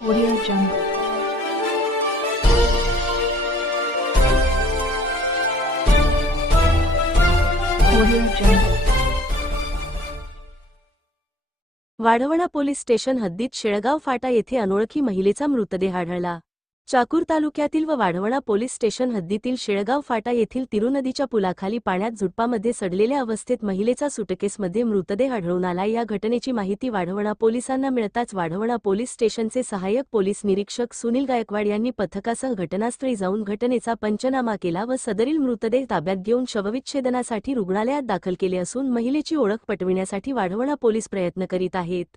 Audio Jungle. Wadhwana police station हद्दीत शेळगाव फाटा येथे अनोळखी महिलेचा मृतदेह आढळला चाकूर तालुक्यातील व वाढवणा पोलीस स्टेशन हद्दीतील शेळगाव फाटा येथील तिरुनदीच्या पुलाखाली पाण्यात झुडपामध्ये सडलेल्या अवस्थेत महिलेचा सुटकेसमध्ये मृतदेह आढळून आला. या घटनेची माहिती वाढवणा पोलिसांना मिळताच वाढवणा पोलीस स्टेशनचे सहाय्यक पोलीस निरीक्षक सुनील गायकवाड यांनी पथकासह घटनास्थळी जाऊन घटनेचा पंचनामा केला व सदरील मृतदेह ताब्यात घेऊन शवविच्छेदनासाठी रुग्णालयात दाखल केले असून महिलेची ओळख पटविण्यासाठी वाढवणा पोलीस प्रयत्न करीत आहेत.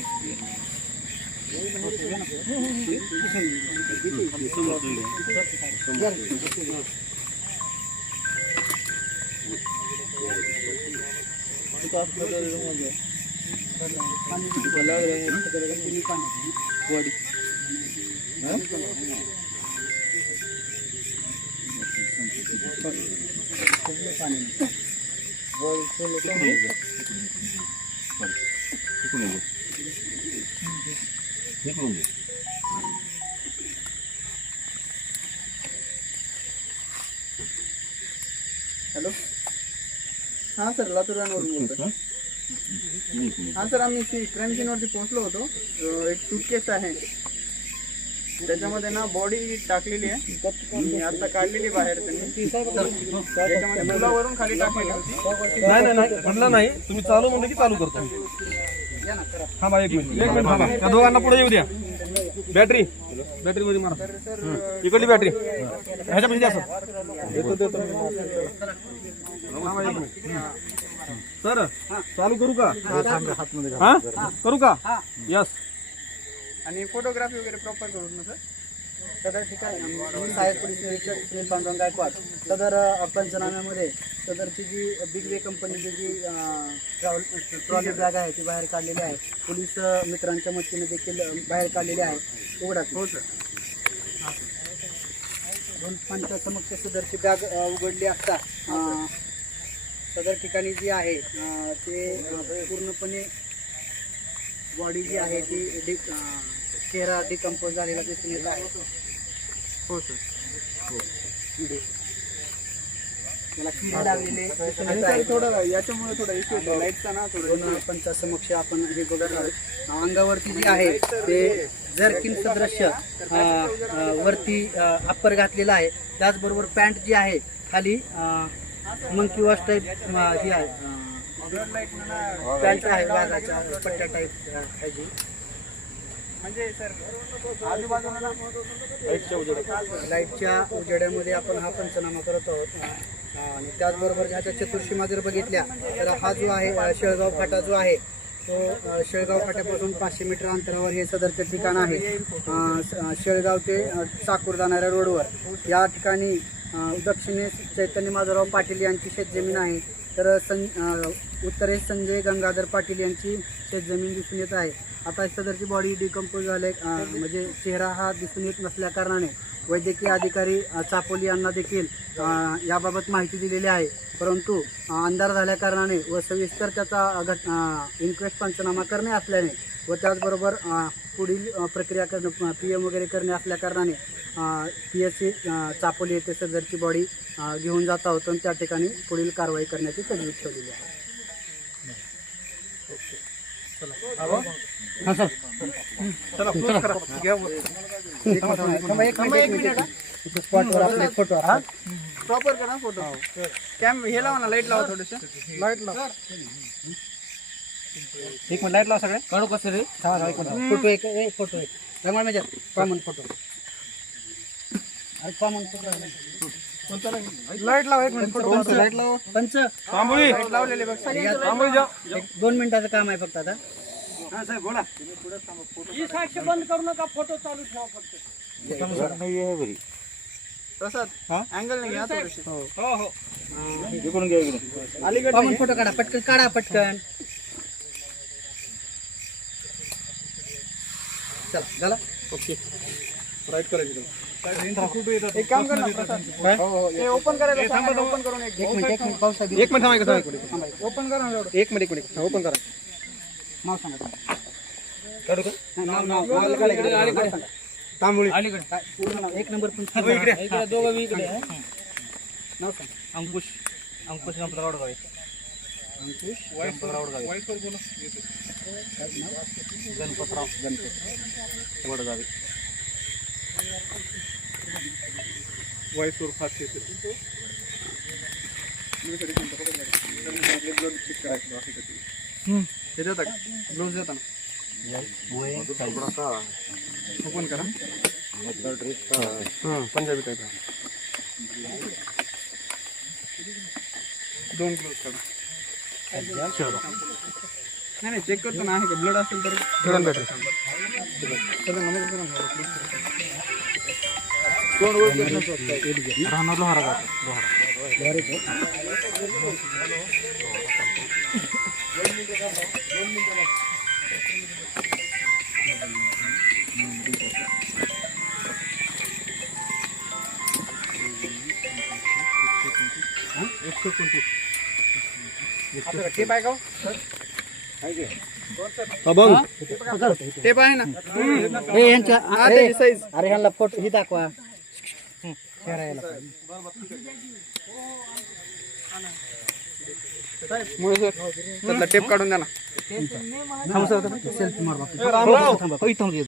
¿Qué es lo que se hello. हां सर लातूरवरून बोलतो हां? सर आम्ही सी क्राईम सीनवरती पोहोचलो होतो. एक सूटकेस आहे. त्याच्यामध्ये ना बॉडी टाकलेली आहे. आणि आता काढलेली बाहेर त्यांनी. त्याच्यामध्ये पुलावरून खाली टाकलेली होती नाही नाही नाही म्हणलं नाही. तुम्ही चालू म्हणलं की चालू करतो. या ना करा. थांबा एक मिनिट. एक मिनिट थांबा. त्या दोघांना पुढे येऊ द्या. बॅटरी बॅटरी मध्ये मारा. इकडली बॅटरी द्या थांबा एक मिनिट. सर चालू करू का? हा? करू. का? यस आणि फोटोग्राफी वगैरे प्रॉपर करून ना सर? सदर ठिकाणी. सहाय्यक पोलीस निरीक्षक सुनील पांडुरंग गायकवाड सदर पंचनाम्यामध्ये सदरची जी बिग वे कंपनीची जी ट्रॅव्हल ट्रॉली बॅग आहे ती बाहेर काढलेली आहे. पोलीस मित्रांच्या मदतीने देखील बाहेर काढलेली आहे. उघडा हो सर. दोन पंचा समक्ष सदरची बॅग उघडली असता सदर ठिकाणी जी आहे ते पूर्णपणे बॉडी जी आहे ती चेहरा डिकम्पोज झालेला दिसून येत आहे. हो सर. त्याला किडे लागलेले दिसून येत आहे. थोडं याच्यामुळे थोडा इश्यू होतो. लाईटचा ना थोडं दोन पंचा समक्ष आपण हे बघत आहोत. अंगावरती जी आहे ते जर्किन सदृश्य वरती अप्पर घातलेला आहे. त्याचबरोबर पॅन्ट जी आहे खाली मंकी वॉश टाईप जी आहे. पॅन्ट आहे वाघाच्या पट्ट्या टाईप ह्याची. म्हणजे सर आजूबाजूला ना? लाईटच्या उजेड्यामध्ये आपण हा पंचनामा करत आहोत. आणि त्याचबरोबर ह्याच्या चतुर्शीमा जर बघितल्या तर हा जो आहे शेळगाव फाटा जो आहे तो शेळगाव फाट्यापासून पाचशे मीटर अंतरावर हे सदरचे ठिकाण आहे. शेळगाव ते चाकूर जाणाऱ्या रोडवर. या ठिकाणी दक्षिणेस चैतन्य माधवराव पाटील यांची शेतजमीन आहे. तर सं उत्तरेस संजय गंगाधर पाटील यांची शेतजमीन दिसून येत आहे. आता सदरची बॉडी डिकम्पोज झाले म्हणजे चेहरा हा दिसून येत नसल्याकारणाने वैद्यकीय अधिकारी चापोली यांना देखील याबाबत माहिती दिलेली आहे. परंतु अंधार झाल्याकारणाने व सविस्तर त्याचा घट इन्क्वेस्ट पंचनामा करणे असल्याने व त्याचबरोबर पुढील प्रक्रिया करणं पी एम वगैरे करणे असल्याकारणाने पी एस सी चापोली येथे सदरची बॉडी घेऊन जात आहोत आणि त्या ठिकाणी पुढील कारवाई करण्याची तजवीज ठेवलेली आहे. चला. घ्या वर. थांबा, एक एक. प्रॉपर करा फ़ोटो कॅम हे लावा ना लाईट लावा एक मिनिट लाईट सगळे काढू कसं रे फ़ोटो एक ए, फ़ोटो एक रंगवाळ मेजर कॉमन फ़ोटो अरे कॉमन फ़ोटो लाइट लाव एक मिनिट फोटो लाइट लाव. पंच. तांबोळी लावलेले बघ. तांबोळी जा. एक दोन मिनिटाचं काम आहे फक्त आता. हा साहेब बोला. प्रसाद अँगल नाही घ्या थोडीशी. हो. हो इकडून घ्या इकडून. अलीकडे फोटो काढा पटकन काढा पटकन. चला झाला? ओके. राईट करायची. एक काम कर ना प्रसाद. हे ओपन करायला सांगा ना, ओपन करून एक. मिनिट एक मिनिट पावसा एक मिनिट थांबायचं सांगा ओपन करा एक मिनिट एक मिनिट. ओपन करा. नाव सांगा काढू का? नाव नाव. तांबुळी. काय, पूर्ण नाव. एक नंबर पण हो, इकडे. दोघं बी इकडे. नाव सांगा. अंकुश. अंकुश गणपतराव गावे अंकुश गणपतराव गावे वाईसवर बोला गणपतराव गणपत वडगावे. वाईसवर फास्ट येते. हे देता का? ग्लोव्ह देता ना? ओपन करा. हां. पंजाबी टाईप दोन ग्लोव्ह काढा. नाही नाही चेक करतो ना. आहे का? ब्लड असेल तर धरण करा. ना. राहणार लोहारा गाव. लोहारा. टेप आहे का हो? आहे यांच्या हा, ए, त्याची साईज अरे ह्यांना फोटो ही दाखवा. टेप काढून द्या ना. सेल्फी मारवा